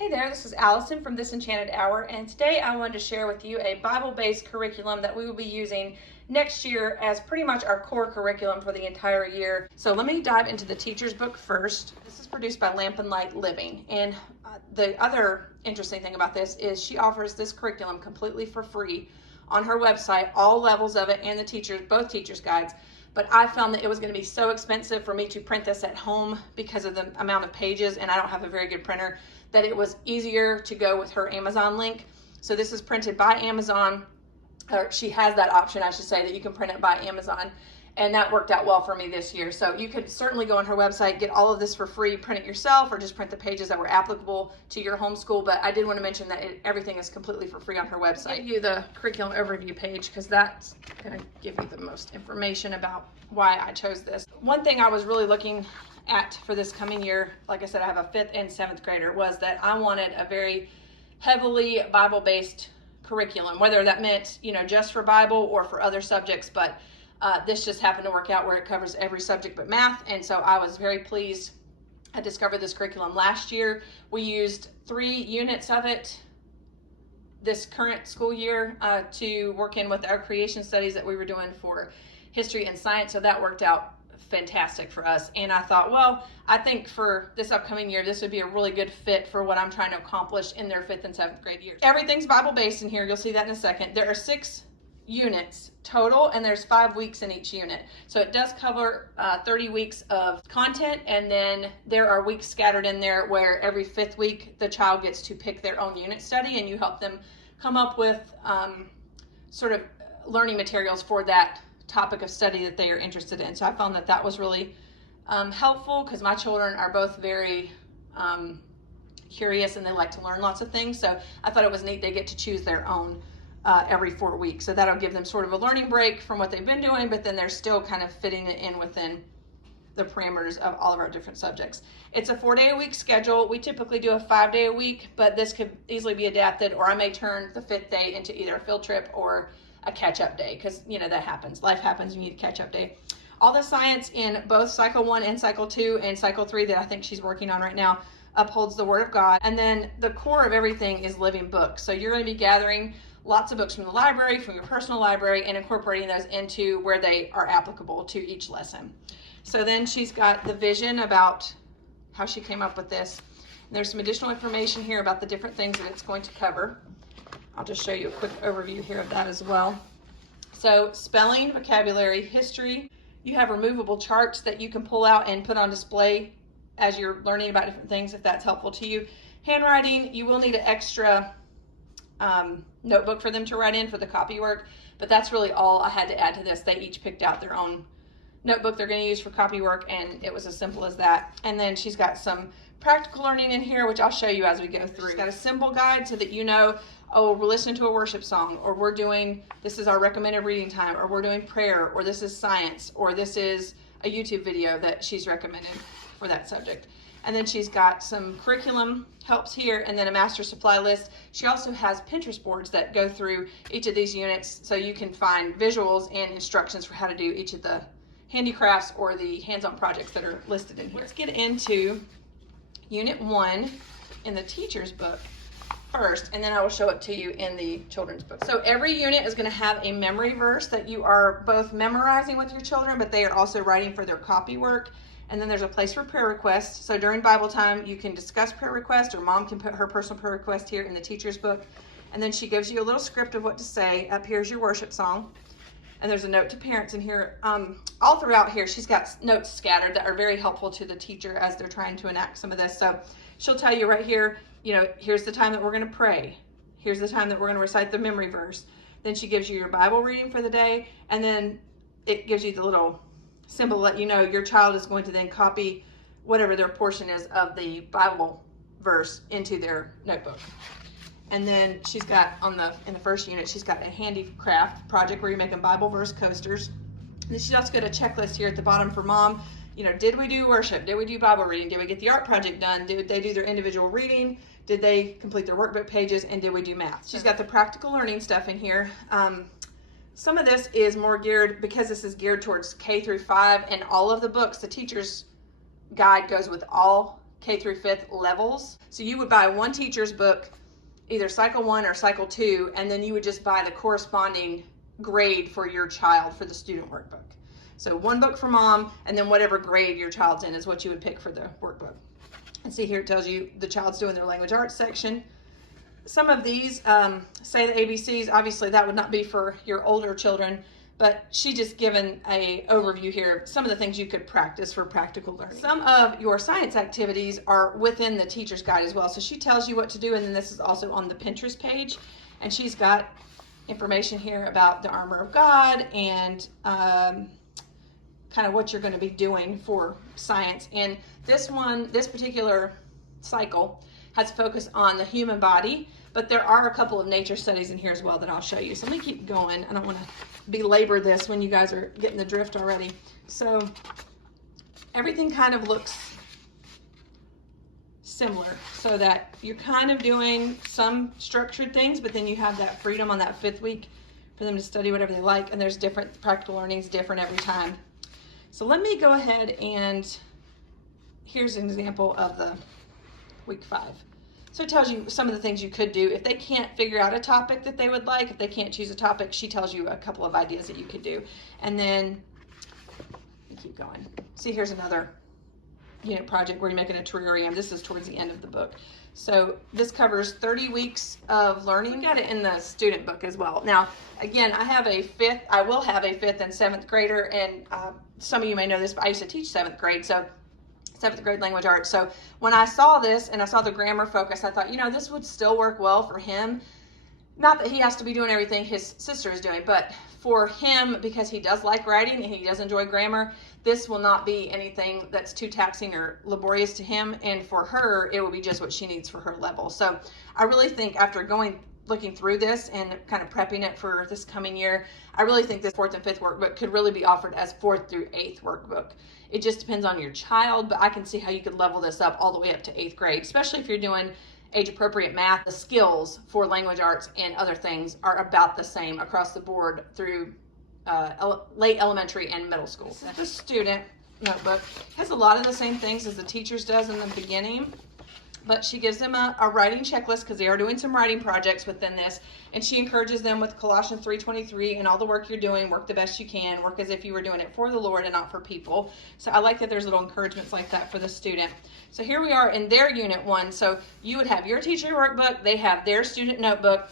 Hey there, this is Allison from This Enchanted Hour, and today I wanted to share with you a Bible-based curriculum that we will be using next year as pretty much our core curriculum for the entire year. So let me dive into the teacher's book first. This is produced by Lamp and Light Living, and the other interesting thing about this is she offers this curriculum completely for free on her website, all levels of it, and the teachers, both teachers' guides. But I found that it was going to be so expensive for me to print this at home because of the amount of pages, and I don't have a very good printer, that it was easier to go with her Amazon link. So this is printed by Amazon, or she has that option, I should say, that you can print it by Amazon. And that worked out well for me this year. So you could certainly go on her website, get all of this for free, print it yourself, or just print the pages that were applicable to your homeschool. But I did want to mention that everything is completely for free on her website. I'll give you the curriculum overview page because that's going to give you the most information about why I chose this. One thing I was really looking at for this coming year, like I said, I have a 5th and 7th grader, was that I wanted a very heavily Bible-based curriculum, whether that meant, just for Bible or for other subjects, but this just happened to work out where it covers every subject but math, and so I was very pleased. I discovered this curriculum last year. We used 3 units of it this current school year to work in with our creation studies that we were doing for history and science, so that worked out fantastic for us. And I thought, well, I think for this upcoming year, this would be a really good fit for what I'm trying to accomplish in their 5th and 7th grade years. Everything's Bible-based in here. You'll see that in a second. There are 6 units total, and there's 5 weeks in each unit. So it does cover 30 weeks of content, and then there are weeks scattered in there where every 5th week the child gets to pick their own unit study, and you help them come up with sort of learning materials for that topic of study that they are interested in. So I found that that was really helpful because my children are both very curious and they like to learn lots of things. So I thought it was neat they get to choose their own every 4 weeks. So that'll give them sort of a learning break from what they've been doing, but then they're still kind of fitting it in within the parameters of all of our different subjects. It's a 4-day-a-week schedule. We typically do a 5-day-a-week, but this could easily be adapted, or I may turn the 5th day into either a field trip or a catch-up day, because that happens. Life happens, you need a catch-up day. All the science in both cycle 1 and cycle 2 and cycle 3 that I think she's working on right now upholds the Word of God. And then the core of everything is living books. So you're going to be gathering lots of books from the library, from your personal library, and incorporating those into where they are applicable to each lesson. So then she's got the vision about how she came up with this. And there's some additional information here about the different things that it's going to cover. I'll just show you a quick overview here of that as well. So spelling, vocabulary, history. You have removable charts that you can pull out and put on display as you're learning about different things, if that's helpful to you. Handwriting, you will need an extra notebook for them to write in for the copy work, but that's really all I had to add to this. They each picked out their own notebook they're going to use for copy work, and it was as simple as that. And then she's got some practical learning in here, which I'll show you as we go through. She's got a symbol guide so that oh, we're listening to a worship song, or this is our recommended reading time, or we're doing prayer, or this is science, or this is a YouTube video that she's recommended for that subject. And then she's got some curriculum helps here, and then a master supply list. She also has Pinterest boards that go through each of these units, so you can find visuals and instructions for how to do each of the handicrafts or the hands-on projects that are listed in here. Let's get into Unit 1 in the teacher's book first, and then I will show it to you in the children's book. So every unit is going to have a memory verse that you are both memorizing with your children, but they are also writing for their copy work. And then there's a place for prayer requests. So during Bible time, you can discuss prayer requests, or mom can put her personal prayer request here in the teacher's book. And then she gives you a little script of what to say. Up here's your worship song. And there's a note to parents in here. All throughout here, she's got notes scattered that are very helpful to the teacher as they're trying to enact some of this. So she'll tell you right here, here's the time that we're going to pray. Here's the time that we're going to recite the memory verse. Then she gives you your Bible reading for the day, and then it gives you the little symbol to let you know your child is going to then copy whatever their portion is of the Bible verse into their notebook. And then she's got in the first unit, she's got a handicraft project where you're making Bible verse coasters. And then she's also got a checklist here at the bottom for mom. Did we do worship? Did we do Bible reading? Did we get the art project done? Did they do their individual reading? Did they complete their workbook pages? And did we do math? She's got the practical learning stuff in here. Some of this is more geared, because this is geared towards K through 5, and all of the books, the teacher's guide goes with all K through 5th levels. So you would buy one teacher's book, either cycle 1 or cycle 2, and then you would just buy the corresponding grade for your child for the student workbook. So one book for mom, and then whatever grade your child's in is what you would pick for the workbook. And see here, it tells you the child's doing their language arts section. Some of these say the ABCs. Obviously that would not be for your older children, but she just given a overview here, some of the things you could practice for practical learning. Some of your science activities are within the teacher's guide as well. So she tells you what to do, and then this is also on the Pinterest page, and she's got information here about the armor of God and kind of what you're going to be doing for science. And this particular cycle has focus on the human body, but there are a couple of nature studies in here as well that I'll show you. So let me keep going. I don't want to belabor this when you guys are getting the drift already. So everything kind of looks similar, so that you're kind of doing some structured things, but then you have that freedom on that 5th week for them to study whatever they like, and there's different practical learnings, different every time. So let me go ahead, and here's an example of the week 5. So it tells you some of the things you could do. If they can't figure out a topic that they would like, if they can't choose a topic, she tells you a couple of ideas that you could do. And then keep going. See, here's another unit project where you're making a terrarium. This is towards the end of the book. So this covers 30 weeks of learning. We got it in the student book as well. Now, again, I will have a 5th and 7th grader, and some of you may know this, but I used to teach 7th grade, so 7th grade language arts. So when I saw this and I saw the grammar focus, I thought, you know, this would still work well for him. Not that he has to be doing everything his sister is doing, but for him, because he does like writing and he does enjoy grammar, this will not be anything that's too taxing or laborious to him. And for her, it will be just what she needs for her level. So I really think after looking through this and kind of prepping it for this coming year, I really think this 4th and 5th workbook could really be offered as 4th through 8th workbook. It just depends on your child, but I can see how you could level this up all the way up to 8th grade, especially if you're doing age-appropriate math. The skills for language arts and other things are about the same across the board through late elementary and middle school. The student notebook has a lot of the same things as the teacher's does in the beginning, but she gives them a writing checklist because they are doing some writing projects within this, and she encourages them with Colossians 3:23 and all the work you're doing, work the best you can, work as if you were doing it for the Lord and not for people. So I like that there's little encouragements like that for the student. So here we are in their unit 1. So you would have your teacher workbook, they have their student notebook,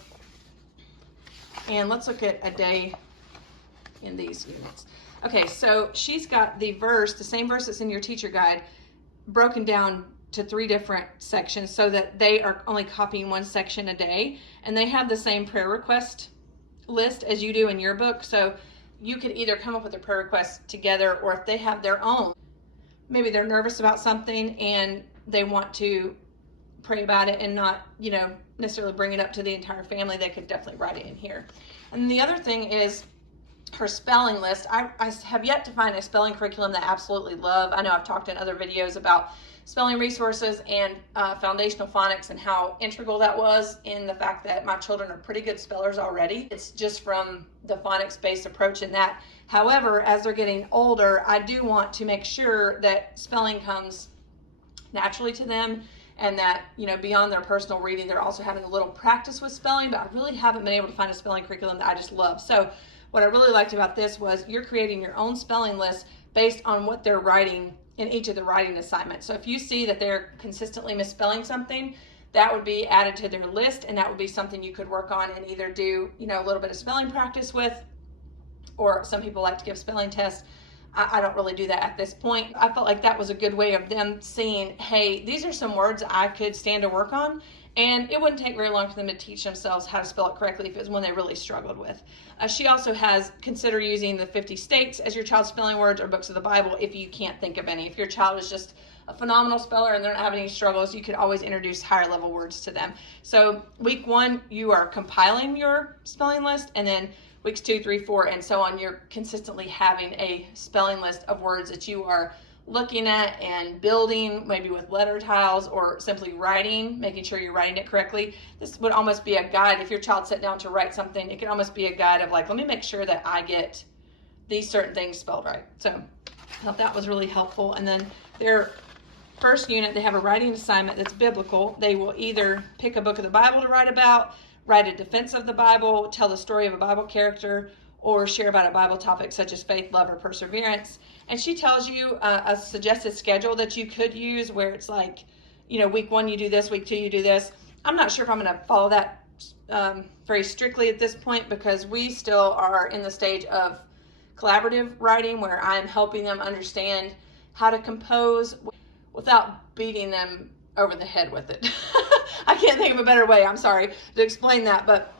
and let's look at a day in these units. Okay, so she's got the same verse that's in your teacher guide, broken down to 3 different sections so that they are only copying 1 section a day, and they have the same prayer request list as you do in your book. So you could either come up with a prayer request together, or if they have their own, maybe they're nervous about something and they want to pray about it and not, necessarily bring it up to the entire family, they could definitely write it in here. And the other thing is her spelling list. I have yet to find a spelling curriculum that I absolutely love. I know I've talked in other videos about spelling resources and foundational phonics and how integral that was in the fact that my children are pretty good spellers already. It's just from the phonics-based approach in that. However, as they're getting older, I do want to make sure that spelling comes naturally to them, and that, beyond their personal reading, they're also having a little practice with spelling, but I really haven't been able to find a spelling curriculum that I just love. So what I really liked about this was you're creating your own spelling list based on what they're writing in each of the writing assignments. So if you see that they're consistently misspelling something, that would be added to their list, and that would be something you could work on and either do, a little bit of spelling practice with, or some people like to give spelling tests. I don't really do that at this point. I felt like that was a good way of them seeing, hey, these are some words I could stand to work on, and it wouldn't take very long for them to teach themselves how to spell it correctly if it was one they really struggled with. She also has consider using the 50 states as your child's spelling words or books of the Bible if you can't think of any. If your child is just a phenomenal speller and they're not having any struggles, you could always introduce higher level words to them. So week 1, you are compiling your spelling list, and then weeks 2, 3, 4, and so on, you're consistently having a spelling list of words that you are looking at and building, maybe with letter tiles or simply writing, making sure you're writing it correctly. This would almost be a guide. If your child sat down to write something, it could almost be a guide of like, let me make sure that I get these certain things spelled right. So I thought that was really helpful. And then their first unit, they have a writing assignment that's biblical. They will either pick a book of the Bible to write about, write a defense of the Bible, tell the story of a Bible character, or share about a Bible topic such as faith, love, or perseverance. And she tells you a suggested schedule that you could use where it's like, week 1 you do this, week 2 you do this. I'm not sure if I'm going to follow that very strictly at this point, because we still are in the stage of collaborative writing where I'm helping them understand how to compose without beating them over the head with it. I can't think of a better way, I'm sorry, to explain that. But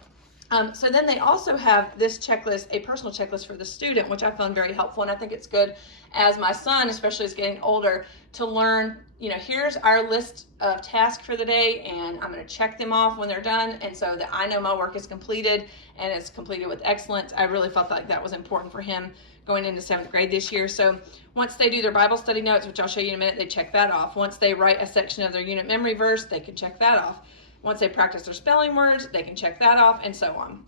so then they also have this checklist, a personal checklist for the student, which I found very helpful. And I think it's good as my son, especially is getting older, to learn, here's our list of tasks for the day, and I'm going to check them off when they're done. And so that I know my work is completed and it's completed with excellence. I really felt like that was important for him going into 7th grade this year. So once they do their Bible study notes, which I'll show you in a minute, they check that off. Once they write a section of their unit memory verse, they can check that off. Once they practice their spelling words, they can check that off, and so on.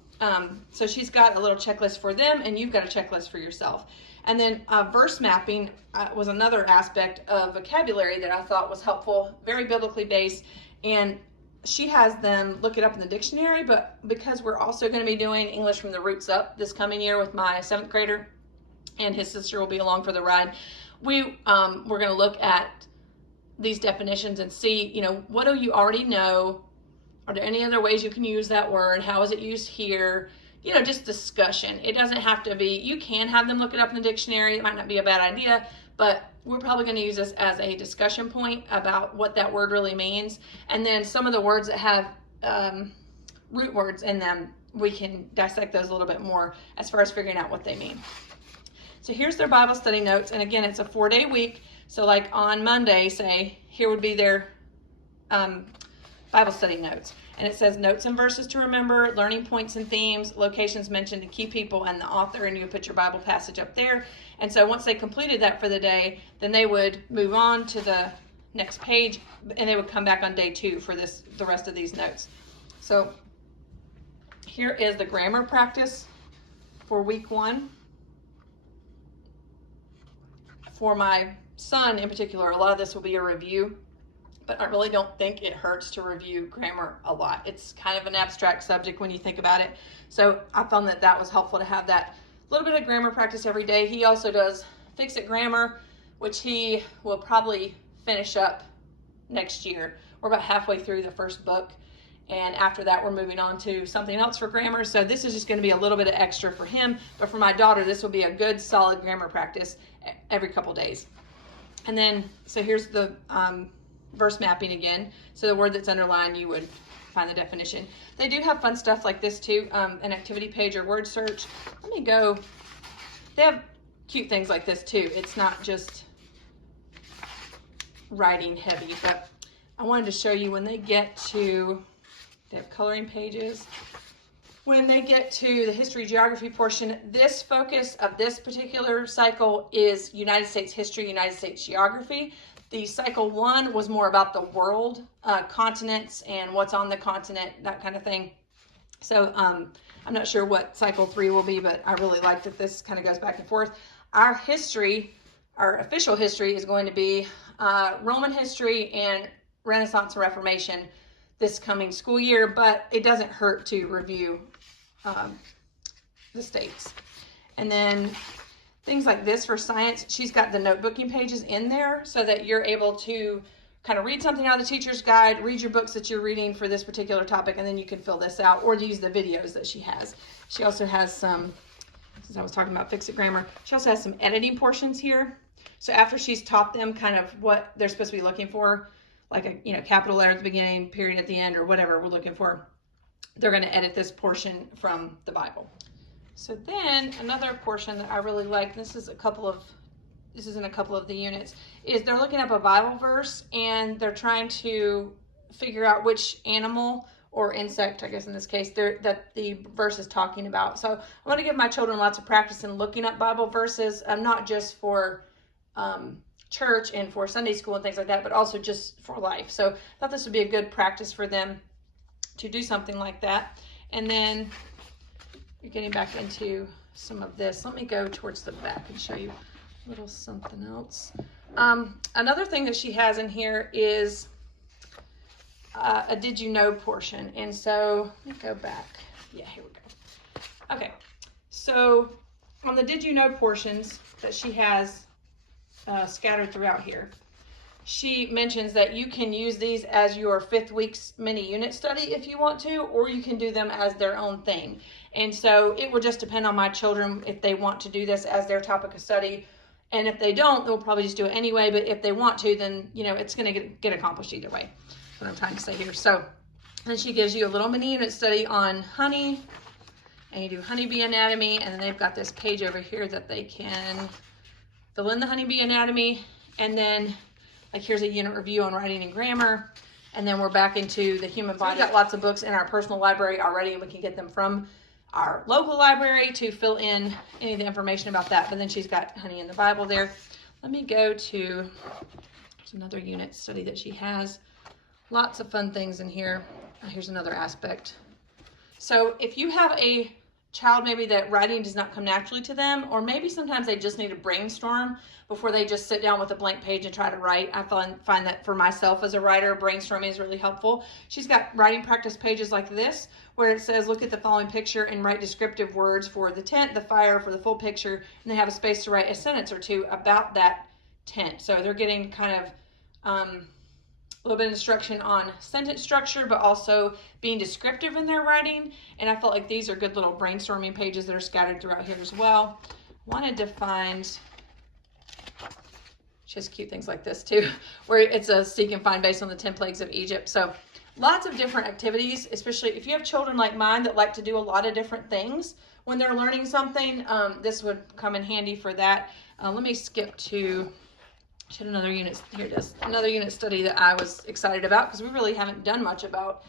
So she's got a little checklist for them, and you've got a checklist for yourself. And then verse mapping was another aspect of vocabulary that I thought was helpful, very biblically based. And she has them look it up in the dictionary, but because we're also going to be doing English from the roots up this coming year with my 7th grader, and his sister will be along for the ride, we're going to look at these definitions and see, what do you already know? Are there any other ways you can use that word? How is it used here? Just discussion. It doesn't have to be, you can have them look it up in the dictionary. It might not be a bad idea, but we're probably going to use this as a discussion point about what that word really means. And then some of the words that have root words in them, we can dissect those a little bit more as far as figuring out what they mean. So here's their Bible study notes. And again, it's a 4-day week. So like on Monday, say, here would be their Bible study notes. And it says notes and verses to remember, learning points and themes, locations mentioned, and key people and the author, and you would put your Bible passage up there. And so once they completed that for the day, then they would move on to the next page, and they would come back on day 2 for the rest of these notes. So here is the grammar practice for week 1. For my son in particular, a lot of this will be a review, but I really don't think it hurts to review grammar a lot. It's kind of an abstract subject when you think about it. So I found that was helpful to have that little bit of grammar practice every day. He also does Fix-It Grammar, which he will probably finish up next year. We're about halfway through the first book, and after that we're moving on to something else for grammar. So this is just going to be a little bit of extra for him, but for my daughter, this will be a good solid grammar practice every couple days. And then, so here's the verse mapping again. So the word that's underlined, you would find the definition. They do have fun stuff like this too, an activity page or word search. Let me go. They have cute things like this too. It's not just writing heavy, but I wanted to show you when they get to, they have coloring pages. When they get to the history geography portion, this focus of this particular cycle is United States history, United States geography. The cycle 1 was more about the world, continents and what's on the continent, that kind of thing. So I'm not sure what cycle 3 will be, but I really like that this kind of goes back and forth. Our history, our official history, is going to be Roman history and Renaissance and Reformation this coming school year, but it doesn't hurt to review the states. And then things like this for science, she's got the notebooking pages in there so that you're able to kind of read something out of the teacher's guide, read your books that you're reading for this particular topic, and then you can fill this out or use the videos that she has. She also has some, since I was talking about Fix-It Grammar, she also has some editing portions here. So after she's taught them kind of what they're supposed to be looking for, like a capital letter at the beginning, period at the end, or whatever we're looking for, they're going to edit this portion from the Bible. So then another portion that I really like, this is in a couple of the units, is they're looking up a Bible verse and they're trying to figure out which animal or insect, I guess in this case, that the verse is talking about. So I want to give my children lots of practice in looking up Bible verses, not just for church and for Sunday school and things like that, but also just for life. So I thought this would be a good practice for them to do something like that. And then you're getting back into some of this. Let me go towards the back and show you a little something else. Another thing that she has in here is a did you know portion. And so let me go back. Yeah, here we go. Okay, so on the did you know portions that she has scattered throughout here, she mentions that you can use these as your 5th week's mini unit study if you want to, or you can do them as their own thing. And so it will just depend on my children if they want to do this as their topic of study. And if they don't, they'll probably just do it anyway. But if they want to, then, you know, it's going to get accomplished either way. That's what I'm trying to say here. So then she gives you a little mini unit study on honey, and you do honeybee anatomy. And then they've got this page over here that they can fill in the honeybee anatomy. And then, like, here's a unit review on writing and grammar. And then we're back into the human body. We've got lots of books in our personal library already, and we can get them from our local library to fill in any of the information about that. But then she's got honey in the Bible there. Let me go to another unit study that she has. Lots of fun things in here. Here's another aspect. So if you have a child maybe that writing does not come naturally to them, or maybe sometimes they just need to brainstorm before they just sit down with a blank page and try to write. I find that for myself as a writer, brainstorming is really helpful. She's got writing practice pages like this, where it says, look at the following picture and write descriptive words for the tent, the fire, for the full picture, and they have a space to write a sentence or two about that tent. So they're getting kind of a little bit of instruction on sentence structure, but also being descriptive in their writing. And I felt like these are good little brainstorming pages that are scattered throughout here as well. Wanted to find just cute things like this too, where it's a seek and find based on the 10 plagues of Egypt. So lots of different activities, especially if you have children like mine that like to do a lot of different things when they're learning something. This would come in handy for that. Let me skip to another unit. Here it is. Another unit study that I was excited about, because we really haven't done much about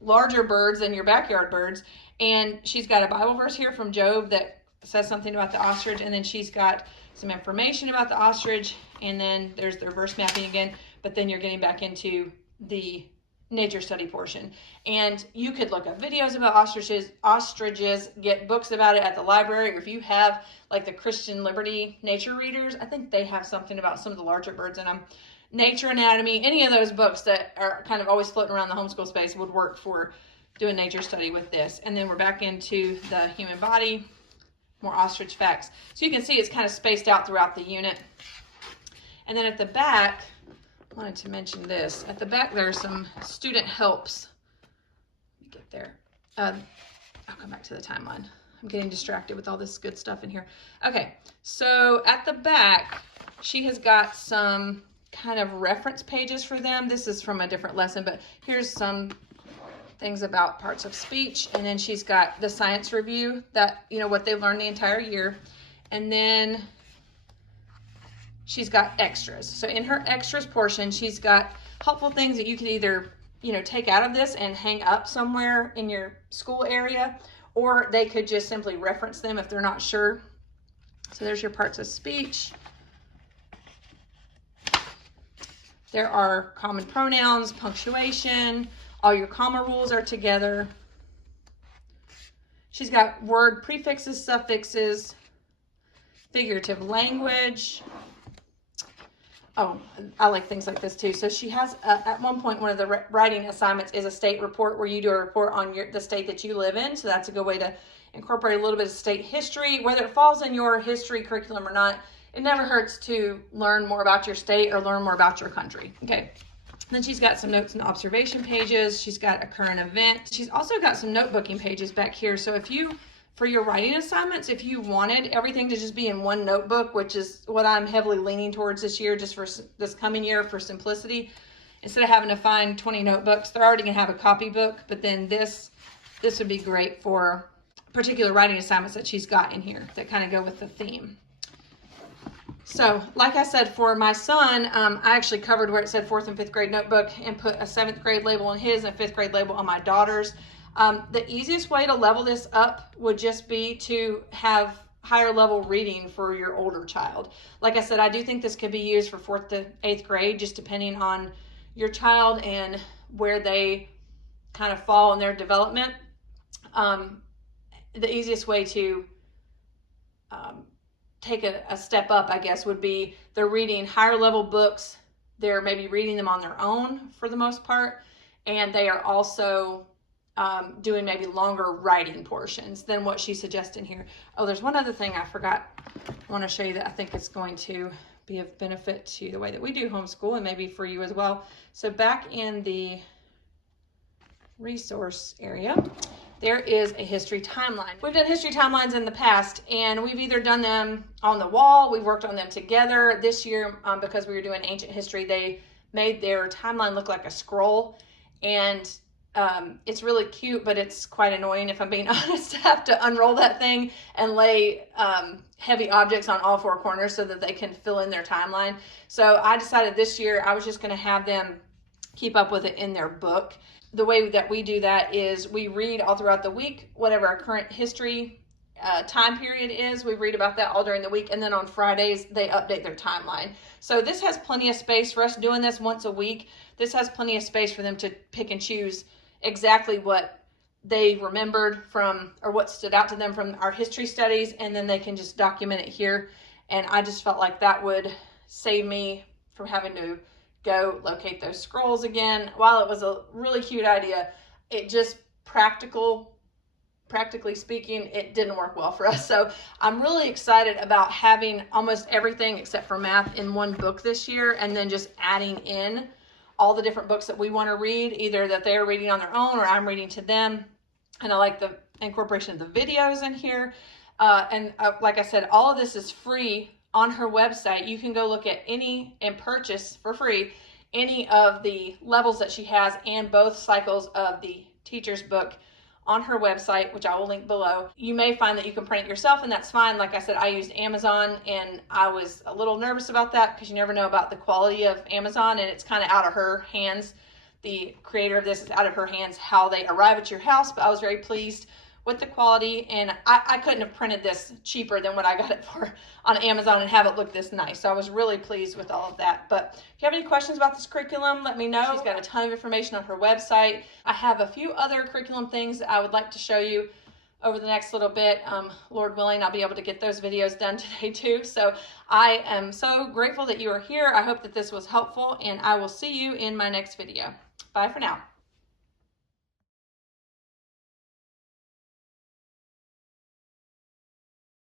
larger birds than your backyard birds. And she's got a Bible verse here from Job that says something about the ostrich, and then she's got some information about the ostrich, and then there's their verse mapping again, but then you're getting back into the nature study portion. And you could look up videos about ostriches, get books about it at the library, or if you have like the Christian Liberty nature readers, I think they have something about some of the larger birds in them. Nature Anatomy, any of those books that are kind of always floating around the homeschool space would work for doing nature study with this. And then we're back into the human body, more ostrich facts. So you can see it's kind of spaced out throughout the unit. And then at the back, I wanted to mention this. At the back, there are some student helps. Let me get there. I'll come back to the timeline. I'm getting distracted with all this good stuff in here. Okay, so at the back, she has got some kind of reference pages for them. This is from a different lesson, but here's some things about parts of speech. And then she's got the science review that, you know, what they learned the entire year. And then she's got extras. So in her extras portion, she's got helpful things that you can either, you know, take out of this and hang up somewhere in your school area, or they could just simply reference them if they're not sure. So there's your parts of speech. There are common pronouns, punctuation, all your comma rules are together. She's got word prefixes, suffixes, figurative language. Oh, I like things like this too. So she has, at one point, one of the writing assignments is a state report, where you do a report on the state that you live in. So that's a good way to incorporate a little bit of state history, whether it falls in your history curriculum or not. It never hurts to learn more about your state or learn more about your country. Okay. Then she's got some notes and observation pages. She's got a current event. She's also got some notebooking pages back here. So if you, for your writing assignments, if you wanted everything to just be in one notebook, which is what I'm heavily leaning towards this year, just for this coming year for simplicity, instead of having to find 20 notebooks, they're already gonna have a copybook, but then this would be great for particular writing assignments that she's got in here that kind of go with the theme. So, like I said, for my son, I actually covered where it said 4th and 5th grade notebook and put a 7th grade label on his and a 5th grade label on my daughter's. The easiest way to level this up would just be to have higher level reading for your older child. Like I said, I do think this could be used for 4th to 8th grade, just depending on your child and where they kind of fall in their development. The easiest way to take a step up, I guess, would be they're reading higher level books. They're maybe reading them on their own for the most part. And they are also doing maybe longer writing portions than what she's suggesting here. Oh, there's one other thing I forgot. I want to show you that I think it's going to be of benefit to the way that we do homeschool and maybe for you as well. So back in the resource area, there is a history timeline. We've done history timelines in the past, and we've either done them on the wall, we've worked on them together. This year, because we were doing ancient history, they made their timeline look like a scroll, and it's really cute, but it's quite annoying, if I'm being honest, to have to unroll that thing and lay heavy objects on all four corners so that they can fill in their timeline. So I decided this year I was just going to have them keep up with it in their book. The way that we do that is we read all throughout the week, whatever our current history time period is. We read about that all during the week, and then on Fridays they update their timeline. So this has plenty of space for us doing this once a week. This has plenty of space for them to pick and choose exactly what they remembered from, or what stood out to them from our history studies, and then they can just document it here. And I just felt like that would save me from having to go locate those scrolls again. While it was a really cute idea, it just practically speaking, it didn't work well for us. So I'm really excited about having almost everything except for math in one book this year, and then just adding in all the different books that we want to read, either that they're reading on their own or I'm reading to them. And I like the incorporation of the videos in here. Like I said, all of this is free on her website. You can go look at any and purchase for free any of the levels that she has and both cycles of the teacher's book on her website, which I will link below. You may find that you can print it yourself, and that's fine. Like I said, I used Amazon, and I was a little nervous about that because you never know about the quality of Amazon, and it's kind of out of her hands. The creator of this is out of her hands how they arrive at your house, but I was very pleased with the quality, and I couldn't have printed this cheaper than what I got it for on Amazon and have it look this nice. So I was really pleased with all of that. But if you have any questions about this curriculum, let me know. She's got a ton of information on her website. I have a few other curriculum things that I would like to show you over the next little bit. Lord willing, I'll be able to get those videos done today too. So I am so grateful that you are here. I hope that this was helpful, and I will see you in my next video. Bye for now.